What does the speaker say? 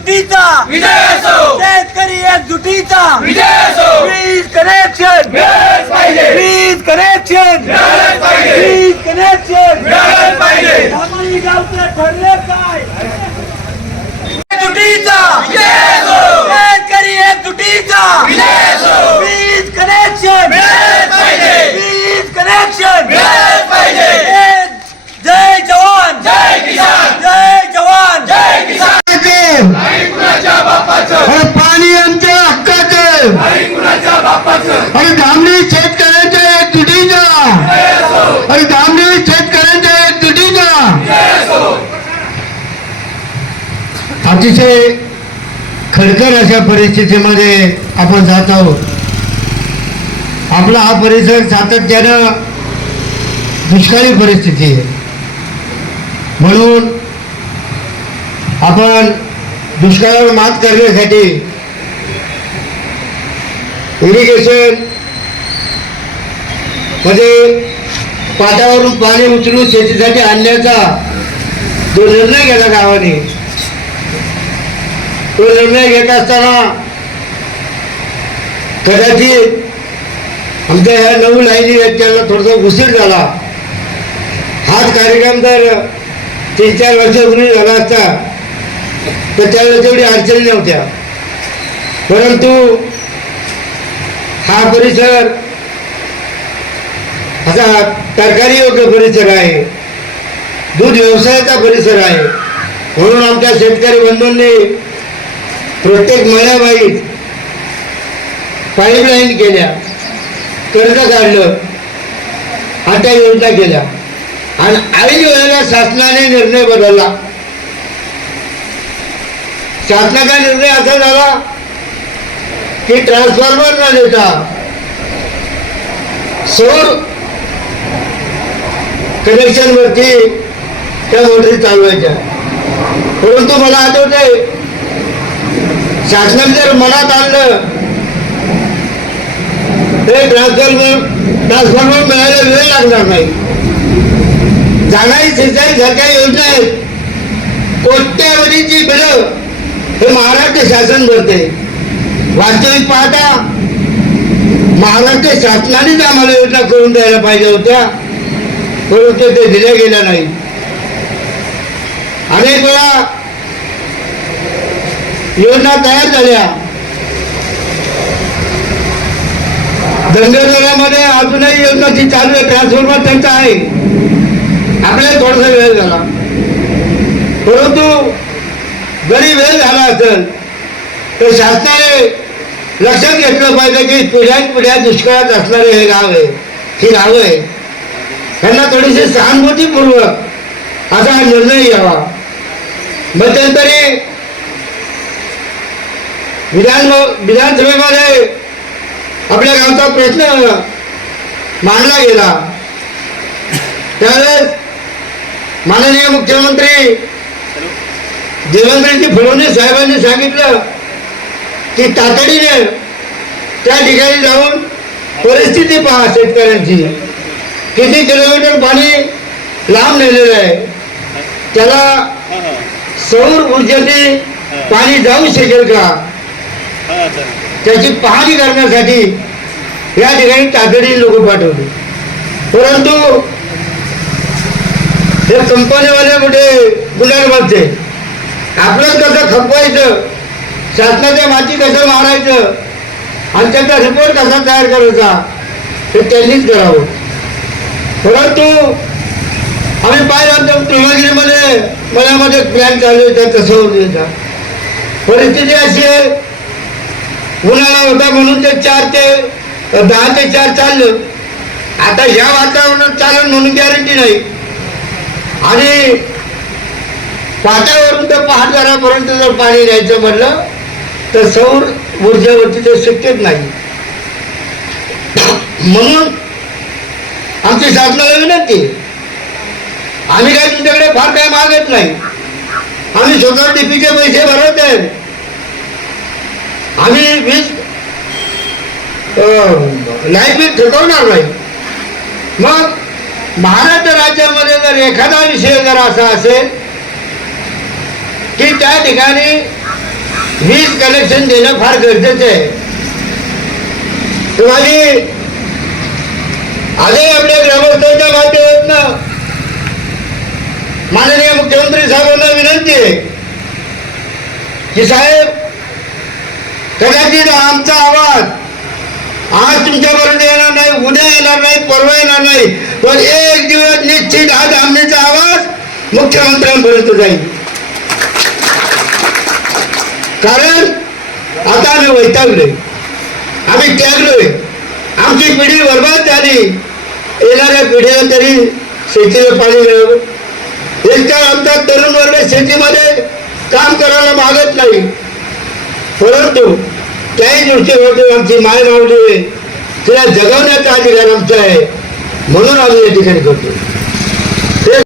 एकजुटीचा विजय असो, शेतकरी एकजुटीचा विजय असो, वीज कनेक्शन मिळालंच पाहिजे, वीज कनेक्शन मिळालंच पाहिजे, वीज कनेक्शन मिळालंच पाहिजे. धामणी गावचं ठरले काय एकजुटीचा विजय असो, शेतकरी एकजुटीचा विजय असो, वीज कनेक्शन मिळालंच पाहिजे, वीज कनेक्शन मिळालंच पाहिजे. जय जवान जय किसान, जय जवान जय किसान. नाही कुणाच्या बापाचं, पाणी आमच्या हक्काचं नाही कुणाच्या बापाचं. आणि धामणी शेतकऱ्यांच्या एकजुटीचा विजय असो, आणि धामणी शेतकऱ्यांच्या एकजुटीचा विजय असो. अतिशय खडकर अशा परिस्थितीमध्ये आपण जात आहोत. आपला हा परिसर सातत्यानं दुष्काळी परिस्थिती आहे, म्हणून आपण दुष्काळावर मात करण्यासाठी इरिगेशन मध्ये पाटावरून पाणी उचलून शेतीसाठी आणण्याचा जो निर्णय घेतला गावाने, तो निर्णय घेत असताना कदाचित आमच्या ह्या 9 लाईनी आहेत त्यांना थोडासा उशीर झाला. हाच कार्यक्रम जर 3-4 वर्षापूर्वी झाला असता तर त्यावेळेस तेवढी अडचणी नव्हत्या. परंतु हा परिसर असा तरकारी योग्य परिसर आहे, दूध व्यवसायाचा परिसर आहे, म्हणून आमच्या शेतकरी बंधूंनी प्रत्येक महिन्याबाई पाईपलाईन केल्या, कर्ज काढलं आणि त्या योजना केल्या. आणि ऐन वेळेला शासनाने निर्णय बदलला. शासनाचा निर्णय असा झाला की ट्रान्सफॉर्मर न देता सौर कनेक्शन वरती त्या मोटरी चालवायच्या. परंतु मला आठवतंय शासनाने जर मनात आणलं तर ट्रान्सफॉर्मर मिळायला वेळ लागणार नाही. जाणारी सिंचाई सारख्या योजना आहेत, कोट्यावधीची बिलं हे महाराष्ट्र शासन भरते. वास्तविक पाहता महाराष्ट्र शासनानेच आम्हाला योजना करून द्यायला पाहिजे होत्या, परंतु ते दिल्या गेल्या नाही. अनेक वेळा योजना तयार झाल्या, धंदेदारामध्ये अजूनही योजना ती चालू आहे, ट्रान्सफॉर्मर त्यांचा आहे. आपल्याला थोडासा वेळ झाला, परंतु जरी वेळ झाला असेल तर शासनाने लक्षात घेतलं पाहिजे की पिढ्यानपिढ्या दुष्काळात असणारे हे गाव आहे, ही गावं आहे, त्यांना थोडीशी सहानुभूतीपूर्वक असा हा निर्णय घ्यावा. मध्यंतरी विधानसभेमध्ये आपल्या गावचा प्रश्न मांडला गेला. त्यावेळेस माननीय मुख्यमंत्री देवेंद्रजी फडणवीस साहेबांनी सांगितलं की तातडीने त्या ठिकाणी जाऊन परिस्थिती पहा, शेतकऱ्यांची किती किलोमीटर पाणी लांब नेलेलं आहे, त्याला सौर ऊर्जेने पाणी जाऊ शकेल का, त्याची पाहणी करण्यासाठी या ठिकाणी तातडीने लोक पाठवले. परंतु हे कंपनीवाले कुठे गुन्हेगार आपलंच कसं खपवायचं, शासनाच्या माती कसं मारायचं आणि त्याचा रिपोर्ट कसा तयार करायचा हे त्यांनीच करावं. परंतु आम्ही पाहिलं आमच्या ब्रह्मगिरीमध्ये मळ्यामध्ये प्लॅन चालू आहे त्याचा सौर ऊर्जेचा. परिस्थिती अशी आहे, उन्हाळा होता म्हणून ते 10 ते 4 चाललं. आता ह्या वातावरणात चालून म्हणून गॅरंटी नाही. आणि पाटावरून तर पहाटदारापर्यंत जर पाणी द्यायचं म्हटलं तर सौर ऊर्जेवरती ते शक्यच नाही. म्हणून आमची शासनाला विनंती, आम्ही काय तुमच्याकडे फार काय मागत नाही, आम्ही स्वतः डीपीचे पैसे भरत आहेत, आम्ही वीज लाईट बिल ठरवणार नाही. मग महाराष्ट्र राज्यामध्ये जर एखादा विषय जर असा असेल की त्या ठिकाणी वीज कनेक्शन देणं फार गरजेचं आहे. तर माझी आजही आपल्या ग्रामस्थांच्या माध्यमातून माननीय मुख्यमंत्री साहेबांना विनंती आहे की साहेब, कदाचित आमचा आवाज आज तुमच्यापर्यंत येणार नाही, उद्या येणार नाही, परवा येणार नाही, पण एक दिवस निश्चित आज आमचा आवाज मुख्यमंत्र्यांपर्यंत जाईल. कारण आता आम्ही वैतागलोय, आम्ही त्यागलोय, आमची पिढी बरबाद झाली. येणाऱ्या पिढीला तरी शेतीला पाणी मिळावं. एकतर आमचा तरुण वर्ग शेतीमध्ये काम करायला मागत नाही, परंतु त्याही दृष्टीकोनातून आमची माय माऊली तिला जगवण्याचा अधिकार आमचा आहे, म्हणून आम्ही या ठिकाणी करतो.